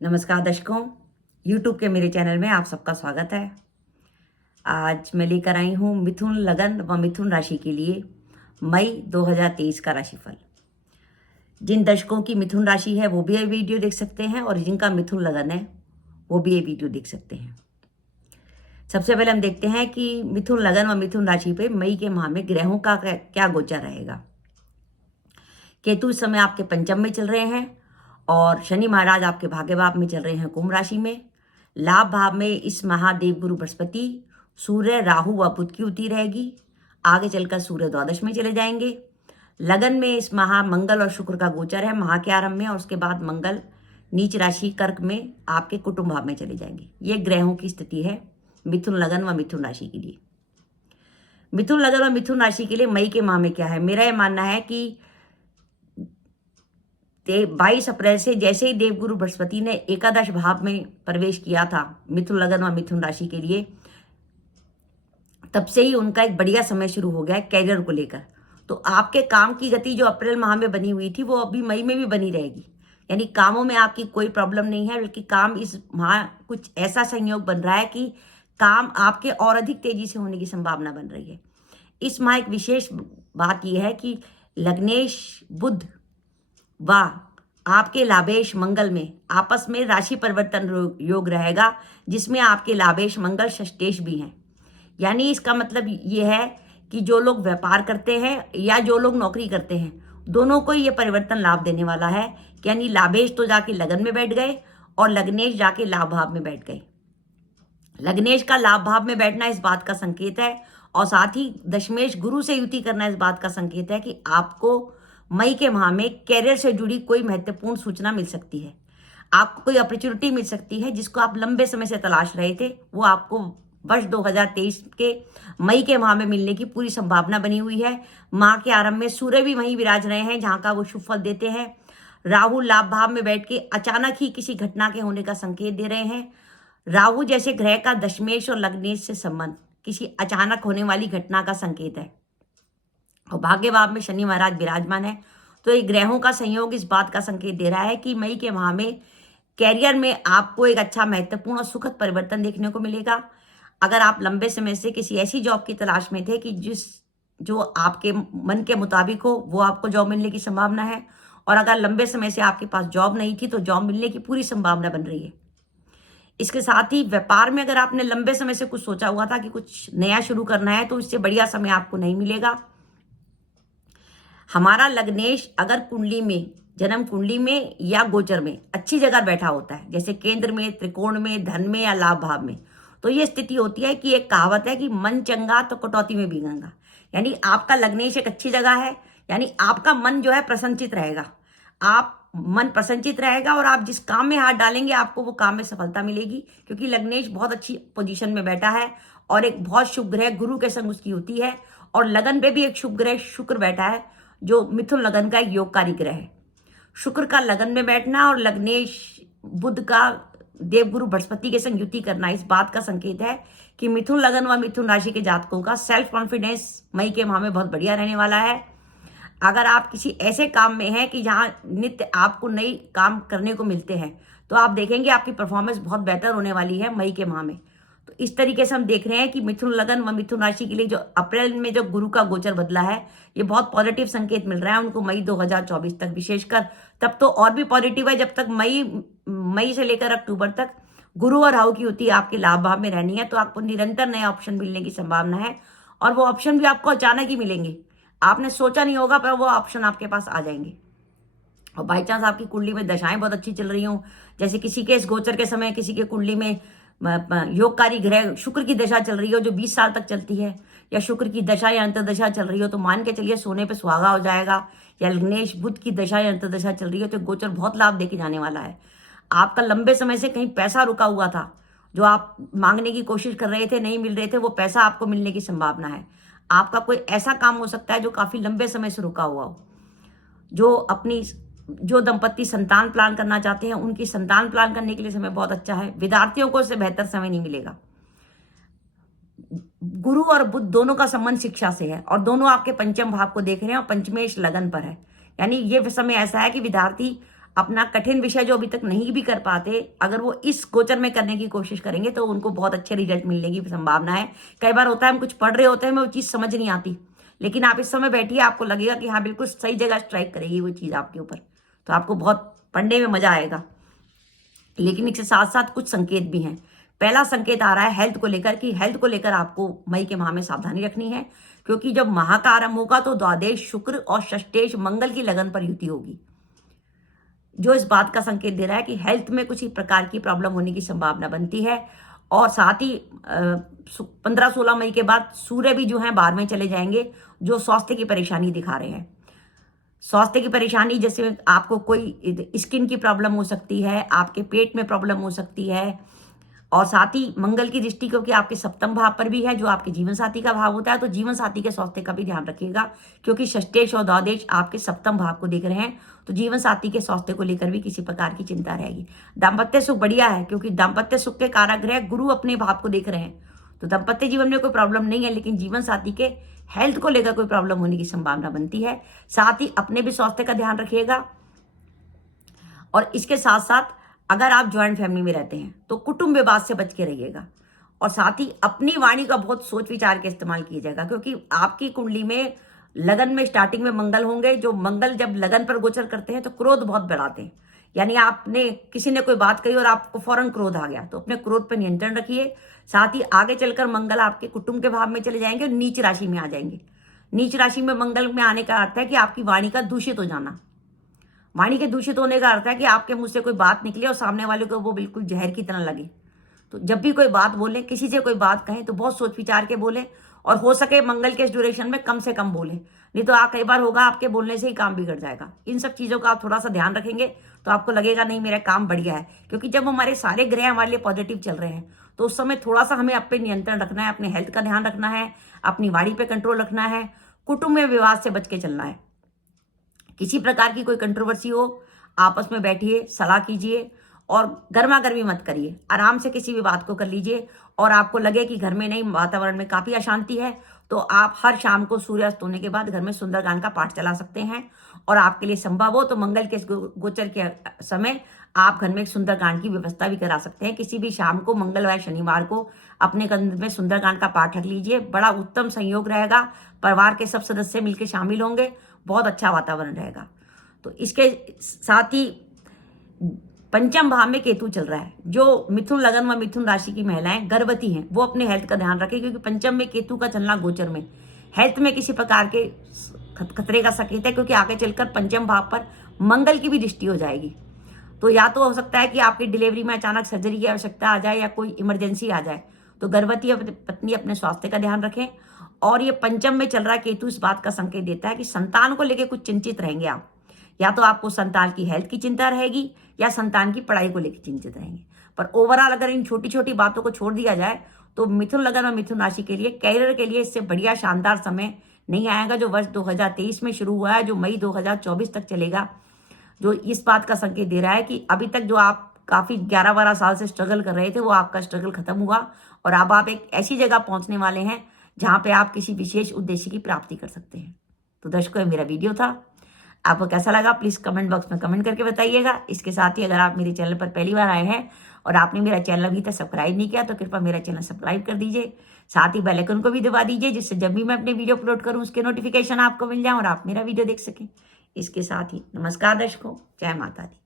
नमस्कार दर्शकों, YouTube के मेरे चैनल में आप सबका स्वागत है। आज मैं लेकर आई हूँ मिथुन लगन व मिथुन राशि के लिए मई 2023 का राशिफल। जिन दर्शकों की मिथुन राशि है वो भी ये वीडियो देख सकते हैं और जिनका मिथुन लगन है वो भी ये वीडियो देख सकते हैं। सबसे पहले हम देखते हैं कि मिथुन लगन व मिथुन राशि पे मई के माह में ग्रहों का क्या गोचर रहेगा। केतु इस समय आपके पंचम में चल रहे हैं और शनि महाराज आपके भाग्य भाव में चल रहे हैं कुंभ राशि में। लाभ भाव में इस माह देवगुरु बृहस्पति, सूर्य, राहु व बुध की युति रहेगी। आगे चलकर सूर्य द्वादश में चले जाएंगे। लगन में इस माह मंगल और शुक्र का गोचर है माह के आरंभ में, और उसके बाद मंगल नीच राशि कर्क में आपके कुटुंब भाव में चले जाएंगे। ये ग्रहों की स्थिति है मिथुन लगन व मिथुन राशि के लिए। मिथुन लगन व मिथुन राशि के लिए मई के माह में क्या है, मेरा यह मानना है कि 22 अप्रैल से जैसे ही देवगुरु बृहस्पति ने एकादश भाव में प्रवेश किया था मिथुन लगन व मिथुन राशि के लिए, तब से ही उनका एक बढ़िया समय शुरू हो गया है कैरियर को लेकर। तो आपके काम की गति जो अप्रैल माह में बनी हुई थी वो अभी मई में भी बनी रहेगी। यानी कामों में आपकी कोई प्रॉब्लम नहीं है, बल्कि काम इस माह कुछ ऐसा संयोग बन रहा है कि काम आपके और अधिक तेजी से होने की संभावना बन रही है। इस माह एक विशेष बात यह है कि लग्नेश बुध व आपके लाभेश मंगल में आपस में राशि परिवर्तन योग रहेगा, जिसमें आपके लाभेश मंगल षष्ठेश भी हैं। यानी इसका मतलब ये है कि जो लोग व्यापार करते हैं या जो लोग नौकरी करते हैं, दोनों को ये परिवर्तन लाभ देने वाला है। यानी लाभेश तो जाके लगन में बैठ गए और लग्नेश जाके लाभ भाव में बैठ गए। लग्नेश का लाभ भाव में बैठना इस बात का संकेत है, और साथ ही दशमेश गुरु से युति करना इस बात का संकेत है कि आपको मई के माह में कैरियर से जुड़ी कोई महत्वपूर्ण सूचना मिल सकती है। आपको कोई अपॉर्चुनिटी मिल सकती है जिसको आप लंबे समय से तलाश रहे थे, वो आपको वर्ष 2023 के मई के माह में मिलने की पूरी संभावना बनी हुई है। माह के आरंभ में सूर्य भी वहीं विराज रहे हैं जहां का वो शुभ फल देते हैं। राहु लाभ भाव में बैठ के अचानक ही किसी घटना के होने का संकेत दे रहे हैं। राहु जैसे ग्रह का दशमेश और लग्नेश से संबंध किसी अचानक होने वाली घटना का संकेत है, और भाग्य भाव में शनि महाराज विराजमान है। तो ये ग्रहों का संयोग इस बात का संकेत दे रहा है कि मई के माह में कैरियर में आपको एक अच्छा महत्वपूर्ण और सुखद परिवर्तन देखने को मिलेगा। अगर आप लंबे समय से किसी ऐसी जॉब की तलाश में थे कि जो आपके मन के मुताबिक हो, वो आपको जॉब मिलने की संभावना है। और अगर लंबे समय से आपके पास जॉब नहीं थी तो जॉब मिलने की पूरी संभावना बन रही है। इसके साथ ही व्यापार में अगर आपने लंबे समय से कुछ सोचा हुआ था कि कुछ नया शुरू करना है, तो इससे बढ़िया समय आपको नहीं मिलेगा। हमारा लग्नेश अगर कुंडली में, जन्म कुंडली में या गोचर में अच्छी जगह बैठा होता है, जैसे केंद्र में, त्रिकोण में, धन में या लाभ भाव में, तो ये स्थिति होती है कि एक कहावत है कि मन चंगा तो कटौती में भी गंगा। यानी आपका लग्नेश एक अच्छी जगह है, यानी आपका मन जो है प्रसन्नचित रहेगा। आप मन प्रसन्नचित रहेगा और आप जिस काम में हाथ डालेंगे आपको वो काम में सफलता मिलेगी, क्योंकि लग्नेश बहुत अच्छी पोजीशन में बैठा है और एक बहुत शुभ ग्रह गुरु के संग उसकी होती है। और लगन पे भी एक शुभ ग्रह शुक्र बैठा है, जो मिथुन लगन का एक योगकारी ग्रह है। शुक्र का लगन में बैठना और लग्नेश बुध का देवगुरु बृहस्पति के संग युति करना इस बात का संकेत है कि मिथुन लगन व मिथुन राशि के जातकों का सेल्फ कॉन्फिडेंस मई के माह में बहुत बढ़िया रहने वाला है। अगर आप किसी ऐसे काम में हैं कि जहां नित्य आपको नई काम करने को मिलते हैं, तो आप देखेंगे आपकी परफॉर्मेंस बहुत बेहतर होने वाली है मई के माह में। तो इस तरीके से हम देख रहे हैं कि मिथुन लगन व मिथुन राशि के लिए जो अप्रैल में जो गुरु का गोचर बदला है, ये बहुत पॉजिटिव संकेत मिल रहा है उनको मई 2024 तक। विशेषकर तब तो और भी पॉजिटिव है जब तक मई से लेकर अक्टूबर तक गुरु और राहु की युति आपके लाभ भाव में रहनी है, तो आपको निरंतर नए ऑप्शन मिलने की संभावना है। और वो ऑप्शन भी आपको अचानक ही मिलेंगे, आपने सोचा नहीं होगा पर वो ऑप्शन आपके पास आ जाएंगे। और बाई चांस आपकी कुंडली में दशाएं बहुत अच्छी चल रही हों, जैसे किसी के इस गोचर के समय किसी के कुंडली में योगकारी ग्रह शुक्र की दशा चल रही हो जो 20 साल तक चलती है, या शुक्र की दशा या अंतर्दशा चल रही हो, तो मान के चलिए सोने पे सुहागा हो जाएगा। या लग्नेश बुध की दशा या अंतर्दशा चल रही हो तो गोचर बहुत लाभ देके जाने वाला है। आपका लंबे समय से कहीं पैसा रुका हुआ था, जो आप मांगने की कोशिश कर रहे थे, नहीं मिल रहे थे, वो पैसा आपको मिलने की संभावना है। आपका कोई ऐसा काम हो सकता है जो काफी लंबे समय से रुका हुआ हो। जो दंपत्ति संतान प्लान करना चाहते हैं, उनकी संतान प्लान करने के लिए समय बहुत अच्छा है। विद्यार्थियों को इससे बेहतर समय नहीं मिलेगा। गुरु और बुध दोनों का संबंध शिक्षा से है और दोनों आपके पंचम भाव को देख रहे हैं और पंचमेश लगन पर है। यानी ये समय ऐसा है कि विद्यार्थी अपना कठिन विषय जो अभी तक नहीं भी कर पाते, अगर वो इस गोचर में करने की कोशिश करेंगे तो उनको बहुत अच्छे रिजल्ट मिलने की संभावना है। कई बार होता है हम कुछ पढ़ रहे होते हैं, हमें वो चीज़ समझ नहीं आती, लेकिन आप इस समय बैठिए, आपको लगेगा कि हाँ बिल्कुल सही जगह स्ट्राइक करेगी वो चीज़ आपके ऊपर, तो आपको बहुत पढ़ने में मजा आएगा। लेकिन इसके साथ साथ कुछ संकेत भी हैं। पहला संकेत आ रहा है हेल्थ को लेकर, कि हेल्थ को लेकर आपको मई के माह में सावधानी रखनी है, क्योंकि जब माह का आरंभ होगा तो द्वादश शुक्र और षष्ठेश मंगल की लगन पर युति होगी, जो इस बात का संकेत दे रहा है कि हेल्थ में कुछ ही प्रकार की प्रॉब्लम होने की संभावना बनती है। और साथ ही 15-16 मई के बाद सूर्य भी जो है 12वें चले जाएंगे, जो स्वास्थ्य की परेशानी दिखा रहे हैं। स्वास्थ्य की परेशानी जैसे आपको कोई स्किन की प्रॉब्लम हो सकती है, आपके पेट में प्रॉब्लम हो सकती है, और साथ ही मंगल की दृष्टि क्योंकि आपके सप्तम भाव पर भी है, जो आपके जीवन साथी का भाव होता है, तो जीवन साथी के स्वास्थ्य का भी ध्यान रखिएगा, क्योंकि षष्ठेश और द्वादश आपके सप्तम भाव को देख रहे हैं, तो जीवन साथी के स्वास्थ्य को लेकर भी किसी प्रकार की चिंता रहेगी। दाम्पत्य सुख बढ़िया है, क्योंकि दाम्पत्य सुख के कारक ग्रह गुरु अपने भाव को देख रहे हैं, तो दाम्पत्य जीवन में कोई प्रॉब्लम नहीं है, लेकिन जीवन साथी के हेल्थ को लेकर कोई प्रॉब्लम होने की संभावना बनती है। साथ ही अपने भी स्वास्थ्य का ध्यान रखिएगा। और इसके साथ साथ अगर आप ज्वाइंट फैमिली में रहते हैं तो कुटुंब विवाद से बच के रहिएगा, और साथ ही अपनी वाणी का बहुत सोच विचार के इस्तेमाल कीजिएगा, क्योंकि आपकी कुंडली में लगन में स्टार्टिंग में मंगल होंगे, जो मंगल जब लगन पर गोचर करते हैं तो क्रोध बहुत बढ़ाते हैं। यानी आपने किसी ने कोई बात कही और आपको फौरन क्रोध आ गया, तो अपने क्रोध पर नियंत्रण रखिए। साथ ही आगे चलकर मंगल आपके कुटुंब के भाव में चले जाएंगे और नीच राशि में आ जाएंगे। नीच राशि में मंगल में आने का अर्थ है कि आपकी वाणी का दूषित हो जाना। वाणी के दूषित होने का अर्थ है कि आपके मुंह से कोई बात निकले और सामने वाले को वो बिल्कुल जहर की तरह लगे। तो जब भी कोई बात बोले, किसी से कोई बात कहें, तो बहुत सोच विचार के बोले, और हो सके मंगल के इस ड्यूरेशन में कम से कम बोले, नहीं तो कई बार होगा आपके बोलने से ही काम बिगड़ जाएगा। इन सब चीज़ों का आप थोड़ा सा ध्यान रखेंगे तो आपको लगेगा नहीं मेरा काम बढ़िया है, क्योंकि जब हमारे सारे ग्रह हमारे लिए पॉजिटिव चल रहे हैं तो उस समय थोड़ा सा हमें अपने नियंत्रण रखना है, अपने हेल्थ का ध्यान रखना है, अपनी वाणी पे कंट्रोल रखना है, कुटुंब में विवाद से बच के चलना है। किसी प्रकार की कोई कंट्रोवर्सी हो, आपस में बैठिए, सलाह कीजिए, और गर्मा गर्मी मत करिए, आराम से किसी भी बात को कर लीजिए। और आपको लगे कि घर में नहीं, वातावरण में काफ़ी अशांति है, तो आप हर शाम को सूर्यास्त होने के बाद घर में सुंदरकांड का पाठ चला सकते हैं। और आपके लिए संभव हो तो मंगल के गोचर के समय आप घर में एक सुंदरकांड की व्यवस्था भी करा सकते हैं। किसी भी शाम को मंगलवार शनिवार को अपने घर में सुंदरकांड का पाठ रख लीजिए, बड़ा उत्तम संयोग रहेगा। परिवार के सब सदस्य मिलकर शामिल होंगे, बहुत अच्छा वातावरण रहेगा। तो इसके साथ ही पंचम भाव में केतु चल रहा है, जो मिथुन लगन व मिथुन राशि की महिलाएं गर्भवती हैं वो अपने हेल्थ का ध्यान रखें, क्योंकि पंचम में केतु का चलना गोचर में हेल्थ में किसी प्रकार के खतरे का संकेत है, क्योंकि आगे चलकर पंचम भाव पर मंगल की भी दृष्टि हो जाएगी। तो या तो हो सकता है कि आपकी डिलीवरी में अचानक सर्जरी की आवश्यकता आ जाए या कोई इमरजेंसी आ जाए, तो गर्भवती पत्नी अपने स्वास्थ्य का ध्यान रखें। और ये पंचम में चल रहा केतु इस बात का संकेत देता है कि संतान को लेकर कुछ चिंतित रहेंगे आप, या तो आपको संतान की हेल्थ की चिंता रहेगी या संतान की पढ़ाई को लेकर चिंतित रहेंगे। पर ओवरऑल अगर इन छोटी छोटी बातों को छोड़ दिया जाए तो मिथुन लगन और मिथुन राशि के लिए, कैरियर के लिए इससे बढ़िया शानदार समय नहीं आएगा, जो वर्ष 2023 में शुरू हुआ है, जो मई 2024 तक चलेगा, जो इस बात का संकेत दे रहा है कि अभी तक जो आप काफ़ी 11-12 साल से स्ट्रगल कर रहे थे, वो आपका स्ट्रगल खत्म हुआ और अब आप एक ऐसी जगह पहुंचने वाले हैं जहां पे आप किसी विशेष उद्देश्य की प्राप्ति कर सकते हैं। तो दर्शकों, मेरा वीडियो था, आपको कैसा लगा प्लीज़ कमेंट बॉक्स में कमेंट करके बताइएगा। इसके साथ ही अगर आप मेरे चैनल पर पहली बार आए हैं और आपने मेरा चैनल अभी तक सब्सक्राइब नहीं किया तो कृपया मेरा चैनल सब्सक्राइब कर दीजिए, साथ ही बेल आइकन को भी दबा दीजिए, जिससे जब भी मैं अपने वीडियो अपलोड करूँ उसके नोटिफिकेशन आपको मिल जाए और आप मेरा वीडियो देख सकें। इसके साथ ही नमस्कार दर्शकों, जय माता दी।